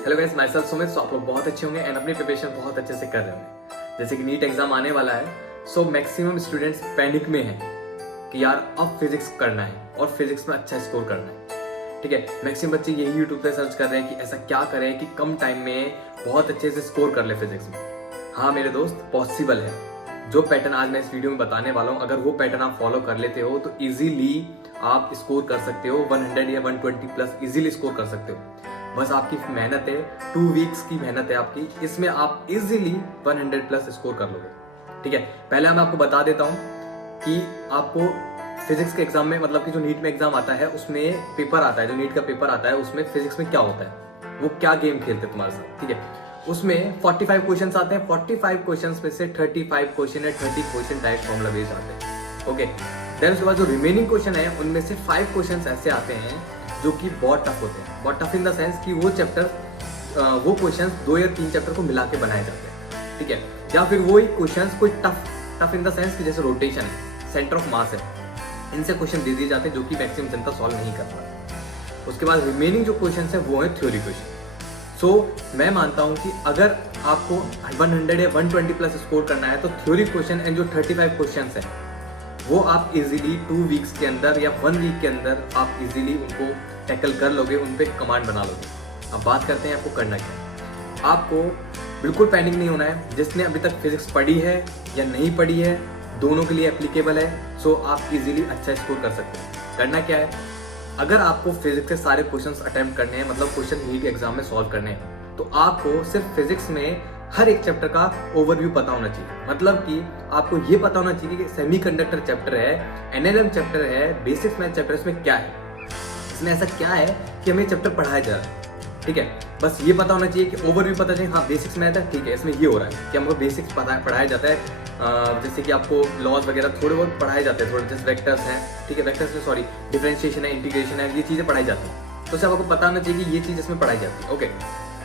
Hello guys, myself Sumit. So आप लोग बहुत अच्छे होंगे एंड अपनी प्रिपरेशन बहुत अच्छे से कर रहे होंगे। जैसे कि नीट एग्जाम आने वाला है, सो मैक्सिमम स्टूडेंट्स पैनिक में हैं कि यार अब फिजिक्स करना है और फिजिक्स में अच्छा स्कोर करना है। ठीक है, मैक्सिमम बच्चे यही यूट्यूब पे सर्च कर रहे हैं कि ऐसा क्या करें कि कम टाइम में बहुत अच्छे से स्कोर कर ले फिजिक्स में। हाँ मेरे दोस्त, पॉसिबल है। जो पैटर्न आज मैं इस वीडियो में बताने वाला हूँ, अगर वो पैटर्न आप फॉलो कर लेते हो तो इजीली आप स्कोर कर सकते हो 100 या 120 प्लस इजीली स्कोर कर सकते हो। बस आपकी मेहनत है, 2 वीक्स की मेहनत है आपकी, इसमें आप इजीली 100 प्लस स्कोर कर लोगे। ठीक है, पहले मैं आपको बता देता हूँ कि आपको फिजिक्स के एग्जाम में, मतलब कि जो नीट में एग्जाम आता है उसमें पेपर आता है, जो नीट का पेपर आता है उसमें फिजिक्स में क्या होता है, वो क्या गेम खेलते हैं तुम्हारे साथ। ठीक है, उसमें 45 क्वेश्चंस आते हैं। 45 क्वेश्चंस में से 35 क्वेश्चन है, 30 क्वेश्चन डायरेक्ट फॉर्मूला बेस्ड आते हैं। ओके, देन उसके बाद जो रिमेनिंग क्वेश्चन है उनमें से 5 क्वेश्चंस ऐसे आते हैं जो कि बहुत टफ होते हैं। बहुत टफ इन द सेंस कि वो चैप्टर, वो क्वेश्चंस 2 या 3 चैप्टर को मिला के बनाए जाते हैं। ठीक है, या फिर वही क्वेश्चंस कोई टफ इन द सेंस कि जैसे रोटेशन है, सेंटर ऑफ मास है, इनसे क्वेश्चन दे दिए जाते हैं जो कि मैक्सिमम जनता सॉल्व नहीं कर पाती। उसके बाद रिमेनिंग जो क्वेश्चन है वो है थ्योरी क्वेश्चन। सो मैं मानता हूं कि अगर आपको 100 या 120 प्लस स्कोर करना है तो थ्योरी क्वेश्चन एंड जो 35 क्वेश्चन है वो आप इजीली 2 वीक्स के अंदर या 1 वीक के अंदर आप इजीली उनको टैकल कर लोगे, उन पे कमांड बना लोगे। अब बात करते हैं आपको करना क्या है। आपको बिल्कुल पैनिक नहीं होना है। जिसने अभी तक फिजिक्स पढ़ी है या नहीं पढ़ी है, दोनों के लिए एप्लीकेबल है। सो आप इजीली अच्छा स्कोर कर सकते हैं। करना क्या है, अगर आपको फिजिक्स के सारे क्वेश्चंस अटेम्प्ट करने हैं, मतलब क्वेश्चन नीट एग्जाम में सॉल्व करने हैं, तो आपको सिर्फ फिजिक्स में हर एक चैप्टर का ओवरव्यू पता होना चाहिए। मतलब कि आपको ये पता होना चाहिए कि सेमीकंडक्टर चैप्टर है, एनएलएम चैप्टर है, बेसिक्स मैथ चैप्टर, इसमें क्या है, इसमें ऐसा क्या है कि हमें चैप्टर पढ़ाया जा रहा है। ठीक है, बस ये पता होना चाहिए कि ओवरव्यू पता चाहिए। हाँ बेसिक्स मैथ है, ठीक है, इसमें ये हो रहा है कि हमको बेसिक्स पढ़ाया जाता है। जैसे कि आपको लॉज वगैरह थोड़े बहुत पढ़ाए जाते हैं, थोड़े जैसे वेक्टर्स हैं, ठीक है, वेक्टर्स में सॉरी डिफरेंशिएशन है, इंटीग्रेशन है, ये चीज़ें पढ़ाई जाती हैं। तो सिर्फ आपको पता होना चाहिए कि ये चीज़ इसमें पढ़ाई जाती है। ओके,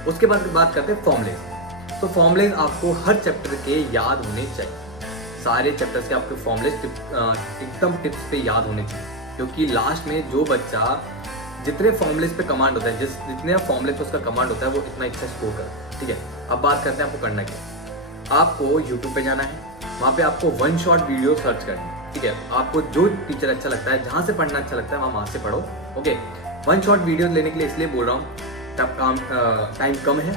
उसके बाद बात करते हैं फॉर्मुलेज। तो फॉर्मुलेज आपको हर चैप्टर के याद होने चाहिए। सारे चैप्टर्स के आपके फॉर्मुलेज एकदम टिप्स पे याद होने चाहिए, क्योंकि लास्ट में जो बच्चा जितने फॉर्मुलेज पे कमांड होता है, जितने फॉर्मुले पे उसका कमांड होता है, वो इतना अच्छा स्कोर करता है। ठीक है, अब बात करते हैं आपको करना क्या। आपको यूट्यूब पे जाना है, वहाँ पे आपको 1 शॉट वीडियो सर्च करनी है। ठीक है, आपको जो टीचर अच्छा लगता है, जहाँ से पढ़ना अच्छा लगता है वहाँ से पढ़ो। ओके, 1 शॉट वीडियो लेने के लिए इसलिए बोल रहा हूँ, तब टाइम कम है,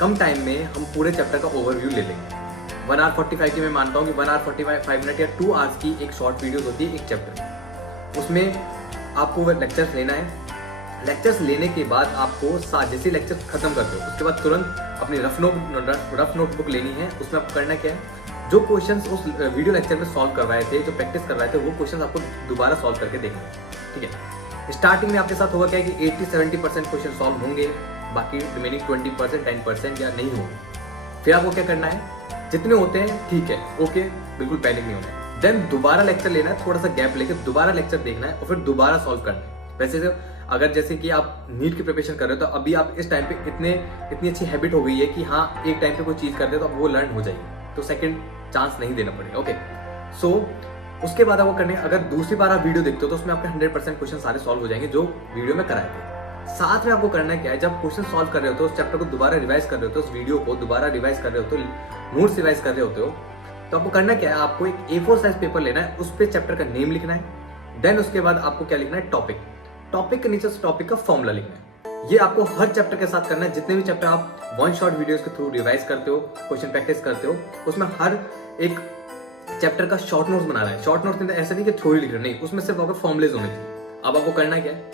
कम टाइम में हम पूरे चैप्टर का ओवरव्यू ले लेंगे। 1 आवर 45 की मैं मानता हूँ कि 1 आवर 45 मिनट या 2 आवर्स की एक शॉर्ट वीडियो होती है एक चैप्टर। उसमें आपको वो लेक्चर्स लेना है। लेक्चर्स लेने के बाद आपको जैसे लेक्चर खत्म करते हो उसके बाद तुरंत अपनी रफ नोटबुक लेनी है। उसमें आपको करना क्या है, जो क्वेश्चंस उस वीडियो लेक्चर में सॉल्व करवाए थे, जो प्रैक्टिस करवाए थे, वो क्वेश्चंस आपको दोबारा सॉल्व करके देखना है। ठीक है, स्टार्टिंग में आपके साथ होगा क्या कि 80-70% क्वेश्चन सॉल्व होंगे, बाकी रिमेनिंग 20% 10% या नहीं होंगे। फिर आपको क्या करना है, जितने होते हैं ठीक है, ओके, बिल्कुल पैनिक नहीं होना है। देन दोबारा लेक्चर लेना है, थोड़ा सा गैप लेके दोबारा लेक्चर देखना है और फिर दोबारा सॉल्व करना है। वैसे अगर जैसे कि आप नीट की प्रिपरेशन कर रहे हो तो अभी आप इस टाइम पे इतनी अच्छी हैबिट हो गई है कि हाँ एक टाइम पे कोई चीज़ करते हो तो अब वो लर्न हो जाएगी, तो सेकंड चांस नहीं देना पड़ेगा। ओके, सो उसके बाद आपको करने, अगर दूसरी बार आप वीडियो देखते हो तो उसमें आपके 100% क्वेश्चन सारे सॉल्व हो जाएंगे जो वीडियो में कराए थे। साथ में आपको करना क्या है, जब क्वेश्चन सॉल्व कर रहे हो तो उस चैप्टर को दोबारा रिवाइज कर रहे हो, तो उस वीडियो को दोबारा रिवाइज कर रहे हो, तो नोट्स रिवाइज कर रहे होते हो, तो आपको करना क्या है, आपको एक A4 साइज पेपर लेना है, उस पर चैप्टर का नेम लिखना है। देन उसके बाद आपको क्या लिखना है, टॉपिक के नीचे उस टॉपिक का फॉर्मूला लिखना है। ये आपको हर चैप्टर के साथ करना है। जितने भी चैप्टर आप 1 शॉट वीडियोस के थ्रू रिवाइज करते हो, क्वेश्चन प्रैक्टिस करते हो, उसमें हर एक चैप्टर का शॉर्ट नोट्स बनाना है। शॉर्ट नोट्स ऐसा नहीं कि थ्योरी लिख रहे, नहीं, उसमें सिर्फ आपको फॉर्मुलेज होने चाहिए। अब आपको करना क्या है,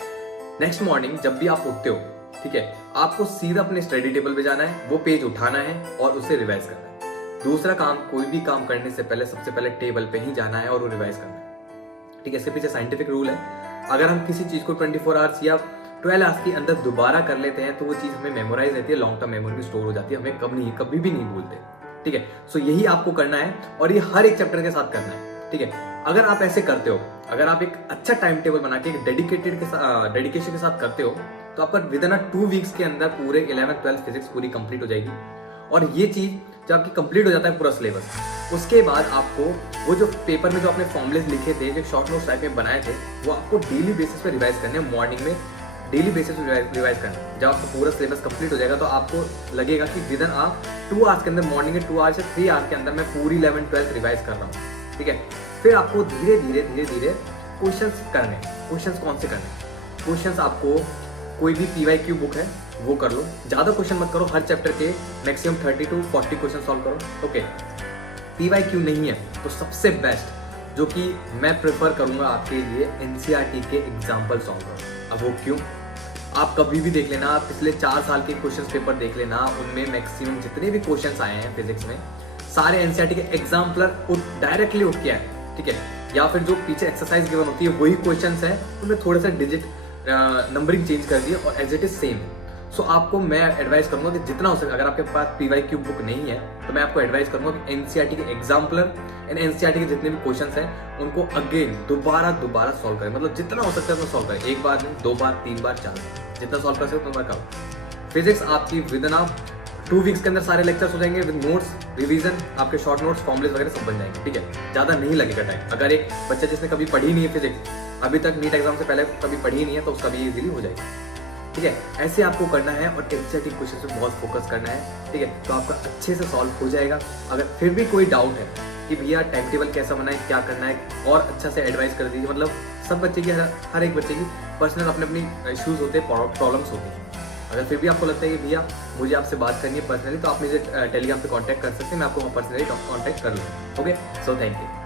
नेक्स्ट मॉर्निंग जब भी आप उठते हो, ठीक है, आपको सीधा अपने स्टडी टेबल पे जाना है, वो पेज उठाना है और उसे रिवाइज करना है। दूसरा काम, कोई भी काम करने से पहले सबसे पहले टेबल पे ही जाना है और वो रिवाइज करना है। ठीक है, इसके पीछे साइंटिफिक रूल है। अगर हम किसी चीज को 24 आवर्स या 12 आवर्स के अंदर दोबारा कर लेते हैं तो वो चीज हमें मेमोराइज रहती है, लॉन्ग टर्म मेमोरी में स्टोर हो जाती है, हमें कभी भी नहीं भूलते। ठीक है, सो यही आपको करना है और ये हर एक चैप्टर के साथ करना है। ठीक है, अगर आप ऐसे करते हो, अगर आप एक अच्छा टाइम टेबल बना के डेडिकेशन के साथ करते हो, तो आपका विद इन 2 वीक्स के अंदर पूरे 11th 12th फिजिक्स पूरी कंप्लीट हो जाएगी। और ये चीज जब आपकी कंप्लीट हो जाता है पूरा सिलेबस, उसके बाद आपको वो जो पेपर में जो आपने फॉर्मुलेज लिखे थे, जो शॉर्ट नोट्स टाइप में बनाए थे, वो आपको डेली बेसिस पे रिवाइज करने हैं। मॉर्निंग में डेली बेसिस पे रिवाइज करना। जब आपका पूरा सिलेबस कंप्लीट हो जाएगा तो आपको लगेगा कि विद इन आप 2 आवर्स के अंदर, मॉर्निंग के 2 आवर्स या 3 आवर्स के अंदर मैं पूरी 11th 12th रिवाइज कर रहा हूँ। ठीक है, फिर आपको धीरे धीरे क्वेश्चंस करने। क्वेश्चंस कौन से करने? क्वेश्चंस आपको कोई भी PYQ बुक है वो कर लो, ज़्यादा क्वेश्चन मत करो, हर चैप्टर के मैक्सिमम 30 to 40 क्वेश्चन सॉल्व करो। ओके, PYQ नहीं है तो सबसे बेस्ट जो कि मैं प्रेफर करूंगा आपके लिए, NCERT के एग्जाम्पल सॉल्व करो। अब वो क्यों? आप कभी भी देख लेना, पिछले 4 साल के क्वेश्चन पेपर देख लेना, उनमें मैक्सिमम जितने भी क्वेश्चन आए हैं फिजिक्स में सारे NCERT के एग्जाम्पलर डायरेक्टली उठ के आए। ठीक है, या फिर जो पीछे एक्सरसाइज गिवन होती है वही क्वेश्चन है, उनमें थोड़े से डिजिट नंबरिंग चेंज कर दिए और एज इट इज सेम। सो आपको मैं एडवाइस करूंगा कि जितना हो सके, अगर आपके पास PYQ बुक नहीं है तो मैं आपको एडवाइस करूंगा कि NCERT के एग्जाम्पलर एंड NCERT के जितने भी क्वेश्चंस हैं उनको अगेन दोबारा सॉल्व करें। मतलब जितना हो सकता है उतना सॉल्व करें, एक बार नहीं, 2 बार 3 बार 4 बार, जितना सॉल्व कर सकते उतना करो। फिजिक्स आपकी विद इन 2 वीक्स के अंदर सारे लेक्चर्स हो जाएंगे विद नोट्स, रिवीजन, आपके शॉर्ट नोट्स, फॉर्मुलेस वगैरह सब बन जाएंगे। ठीक है, ज़्यादा नहीं लगेगा टाइम। अगर एक बच्चा जिसने कभी पढ़ी नहीं है फिजिक्स, अभी तक नीट एग्जाम से पहले कभी पढ़ी नहीं है, तो उसका भी इजीली हो जाएगा। ठीक है, ऐसे आपको करना है और NCERT क्वेश्चन पे बहुत फोकस करना है। ठीक है, तो आपका अच्छे से सॉल्व हो जाएगा। अगर फिर भी कोई डाउट है कि भैया टाइम टेबल कैसा बनाए, क्या करना है, और अच्छा से एडवाइस कर दीजिए। मतलब सब बच्चे की, हर एक बच्चे की पर्सनल अपने इश्यूज होते हैं, प्रॉब्लम्स होती हैं। अगर फिर भी आपको लगता है कि भैया मुझे आपसे बात करनी है पर्सनली, तो आप मुझे टेलीग्राम पे कांटेक्ट कर सकते हैं, मैं आपको पर्सनली कांटेक्ट कर लूँगा। Okay, so thank you.